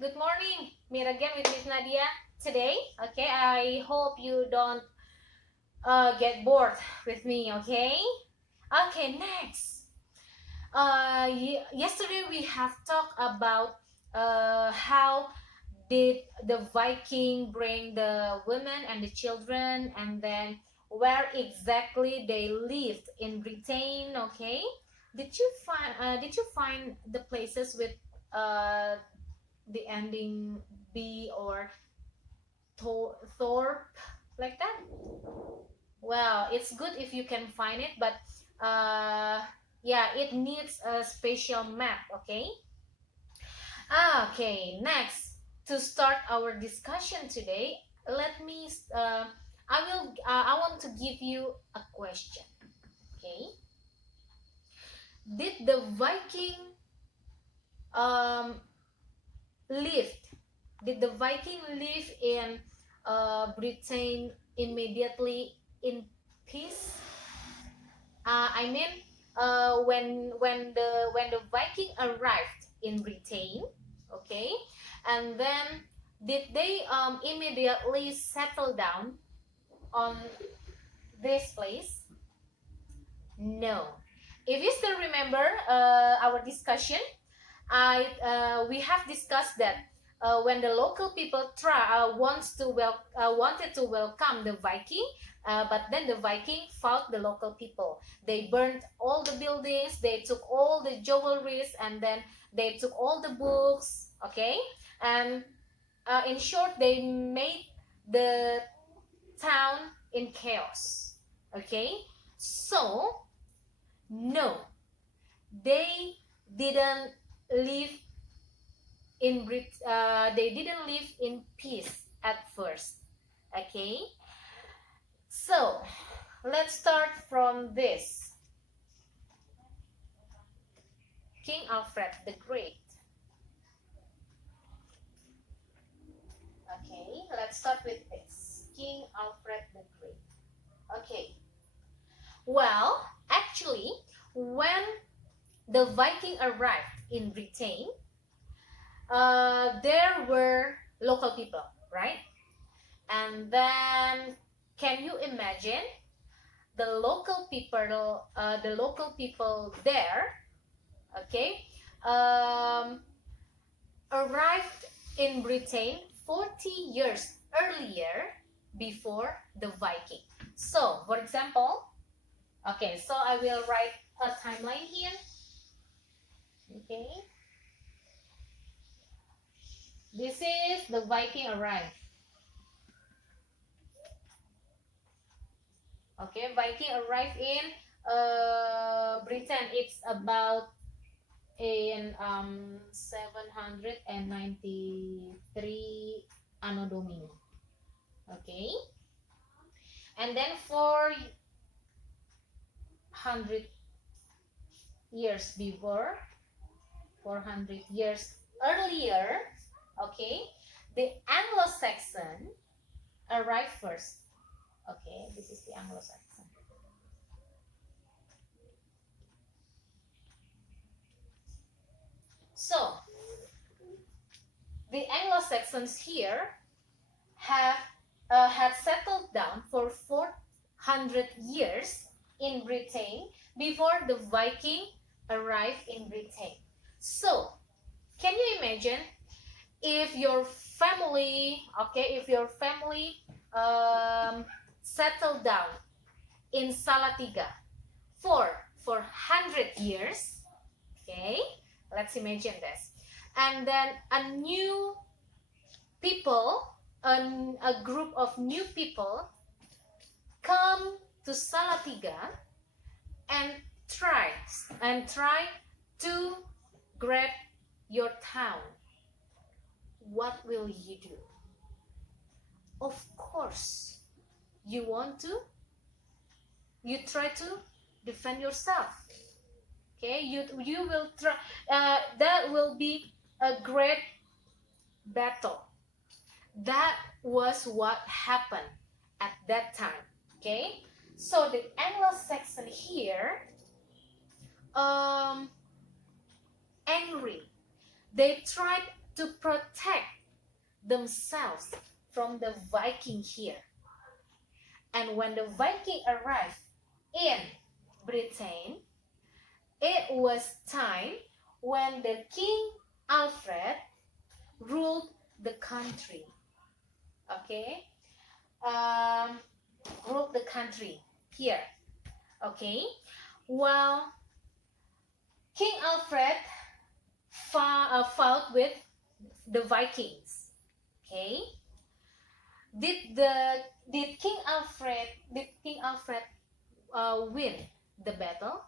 Good morning. Meet again with Miss Nadia today. Okay, I hope you don't get bored with me. Okay. Okay. Next. Yesterday we have talked about how did the Viking bring the women and the children, and then where exactly they lived in Britain. Okay. Did you find the places with the ending B or Thorpe, like that? Well, it's good if you can find it, but yeah, it needs a special map. Okay. Okay. Next, to start our discussion today, let me. I will. I want to give you a question. Okay. Did the Viking um lived? Did the Viking live in Britain immediately in peace? I mean, when the Viking arrived in Britain, okay, and then did they immediately settle down on this place? No. If you still remember our discussion, we have discussed that when the local people wanted to welcome the Viking, but then the Viking fought the local people. They burned all the buildings, they took all the jewelries, and then they took all the books. Okay, and in short, they made the town in chaos. Okay, so no, they didn't live they didn't live in peace at first. Okay, so let's start from this. King Alfred the Great. Okay, let's start with this. King Alfred the Great. Okay, well, actually, when the Viking arrived in Britain, there were local people, right? And then, can you imagine the local people there, okay, um, arrived in Britain 40 years earlier before the Viking. So, for example, okay, so I will write a timeline here. Okay, this is the Viking arrived. Okay, Viking arrived in Britain. It's about in 793 Anno Domini. Okay, and then 400 years before, 400 years earlier, okay, the Anglo-Saxon arrived first. Okay, this is the Anglo-Saxon. So, the Anglo-Saxons here had settled down for 400 years in Britain before the Viking arrived in Britain. So, can you imagine if your family, settled down in Salatiga for 400 years, okay? Let's imagine this. And then a group of new people come to Salatiga and try to grab your town. What will you do? Of course, you try to defend yourself. Okay, you will try. That will be a great battle. That was what happened at that time. Okay, so the Anglo-Saxon here, angry. They tried to protect themselves from the Viking here. And when the Viking arrived in Britain, it was time when the King Alfred ruled the country. Okay, ruled the country here. Okay, well, King Alfred fought with the Vikings. Okay, did King Alfred win the battle?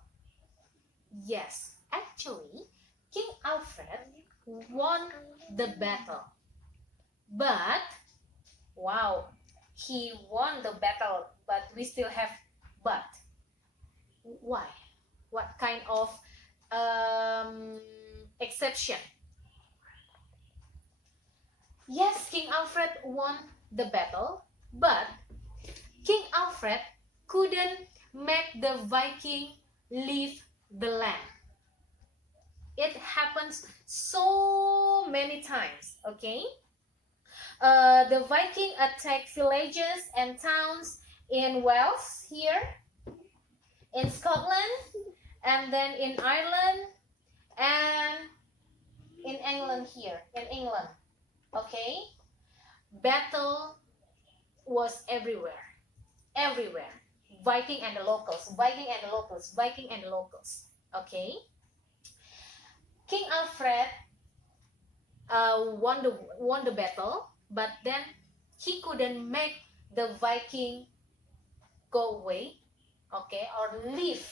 Yes, actually, King Alfred won the battle. But wow, he won the battle, but we still have but. Why? What kind of exception? Yes, King Alfred won the battle, but King Alfred couldn't make the Viking leave the land. It happens so many times, okay? The Viking attacked villages and towns in Wales here, in Scotland, and then in Ireland, and in England here, in England, okay? Battle was everywhere, everywhere. Viking and the locals, Viking and the locals, Viking and the locals, okay? King Alfred won the battle, but then he couldn't make the Viking go away, okay, or leave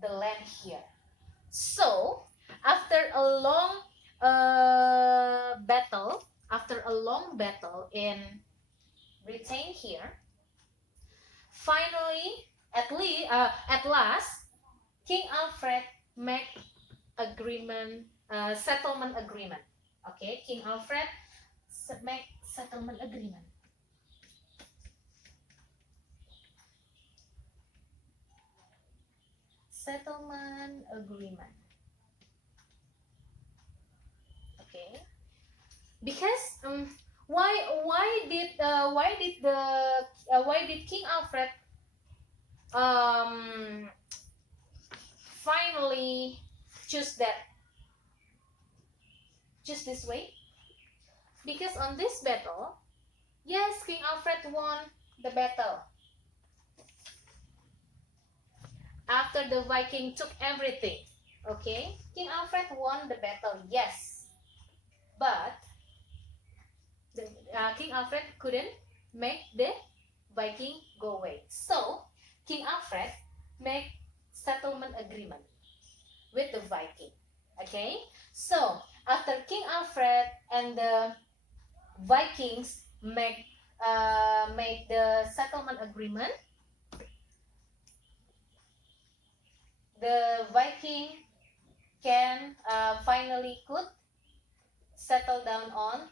the land here. So after a long battle in Britain here, finally, at last, King Alfred made settlement agreement. Okay, King Alfred make settlement agreement. Settlement agreement. Okay, because why did King Alfred finally choose this way? Because on this battle, yes, King Alfred won the battle. After the Viking took everything, okay, King Alfred won the battle, yes, but King Alfred couldn't make the Viking go away. So King Alfred made settlement agreement with the Viking. Okay, so after King Alfred and the Vikings made the settlement agreement, the Viking can finally could settle down on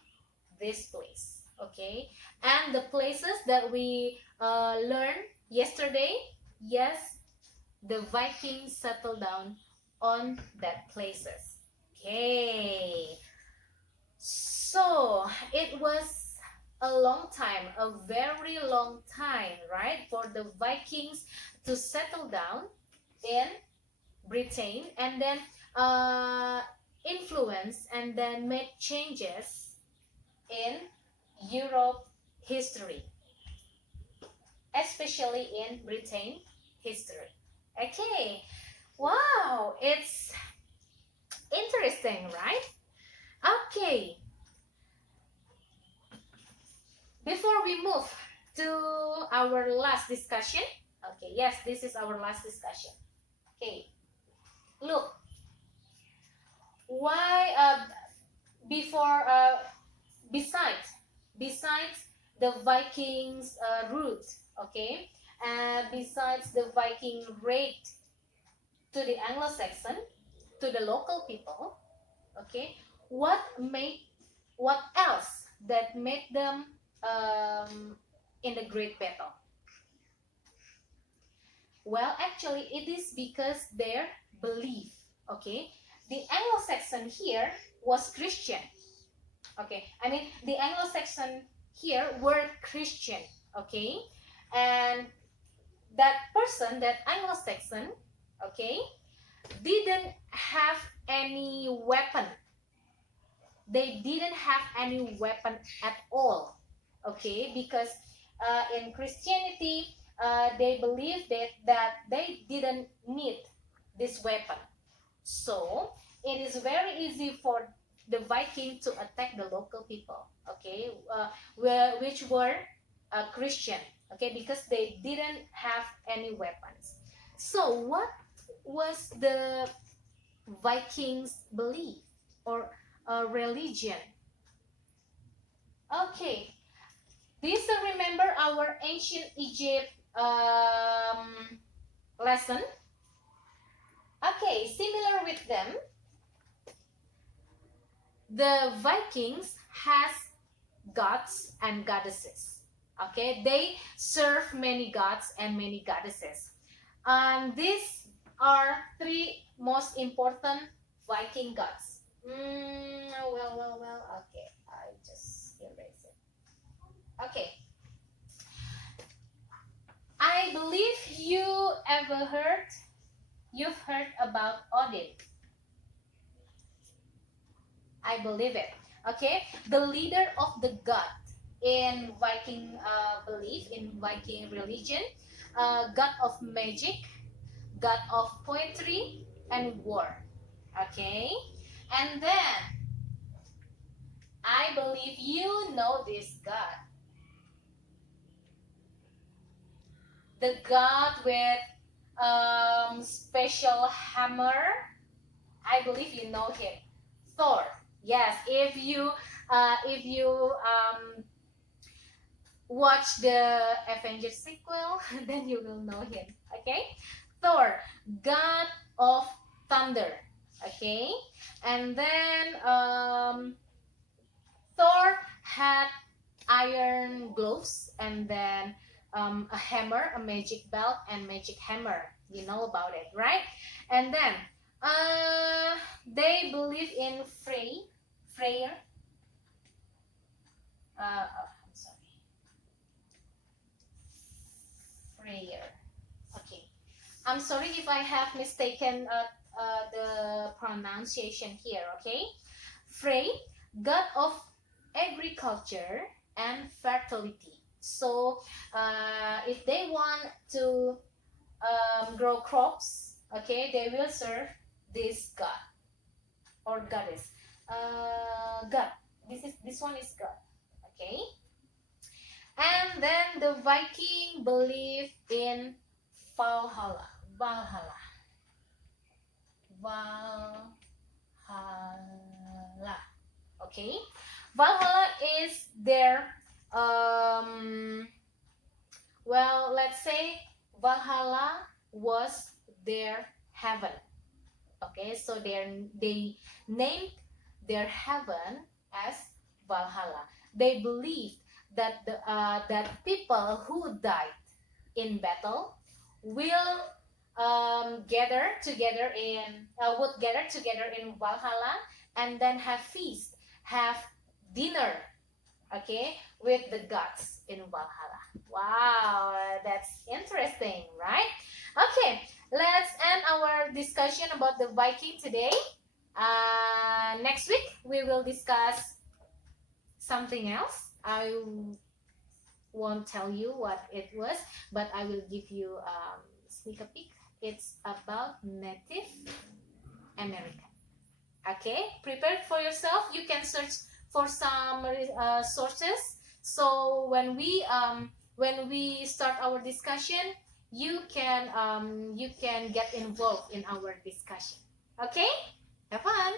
this place. Okay, and the places that we learned yesterday, yes, the Vikings settled down on that places. Okay, so it was a long time, a very long time, right, for the Vikings to settle down in Britain and then influence and then make changes in Europe history, especially in Britain history. Okay, wow, it's interesting, right? Okay, before we move to our last discussion, okay, yes, this is our last discussion. Okay, look, why before besides the Vikings route, okay, besides the Viking raid to the Anglo-Saxon, to the local people, okay, what else that made them in the great battle? Well, actually it is because their belief, okay. The Anglo-Saxon here was Christian, Okay, I mean the Anglo-Saxon here were Christian. Okay, and that person, that Anglo-Saxon, okay, didn't have any weapon. They didn't have any weapon at all. Okay, because in Christianity, they believed that they didn't need this weapon. So it is very easy for the Viking to attack the local people, okay, which were Christian, okay, because they didn't have any weapons. So what was the Vikings' belief or religion? Okay, do you still remember our ancient Egypt lesson? Okay, similar with them, the Vikings has gods and goddesses. Okay, they serve many gods and many goddesses. And these are three most important Viking gods. Well. Okay, I just erase it. Okay, I believe you've heard about Odin. I believe it. Okay, the leader of the god in Viking belief, in Viking religion, god of magic, god of poetry and war. Okay, and then I believe you know this god, the god with special hammer. I believe you know him, Thor. Yes, if you watch the Avengers sequel, then you will know him. Okay, Thor, god of thunder. Okay, and then Thor had iron gloves and then a hammer, a magic belt, and magic hammer. You know about it, right? And then they believe in Freyr. I'm sorry, Freyr. Okay, I'm sorry if I have mistaken the pronunciation here. Okay, Frey, god of agriculture and fertility. So if they want to grow crops, okay, they will serve this god or goddess. God. This one is God. Okay. And then the Viking believe in Valhalla. Valhalla. Valhalla. Okay. Valhalla is their well, let's say Valhalla was their heaven. Okay, so they named their heaven as Valhalla. They believed that that people who died in battle will gather together in would gather together in Valhalla and then have feast, have dinner, okay, with the gods in Valhalla. Wow, that's interesting, right? Okay, let's end our discussion about the Viking today. Next week we will discuss something else. I won't tell you what it was, but I will give you sneak a peek. It's about Native American. Okay, prepare for yourself. You can search for some sources. So when we start our discussion, you can get involved in our discussion. Okay, have fun.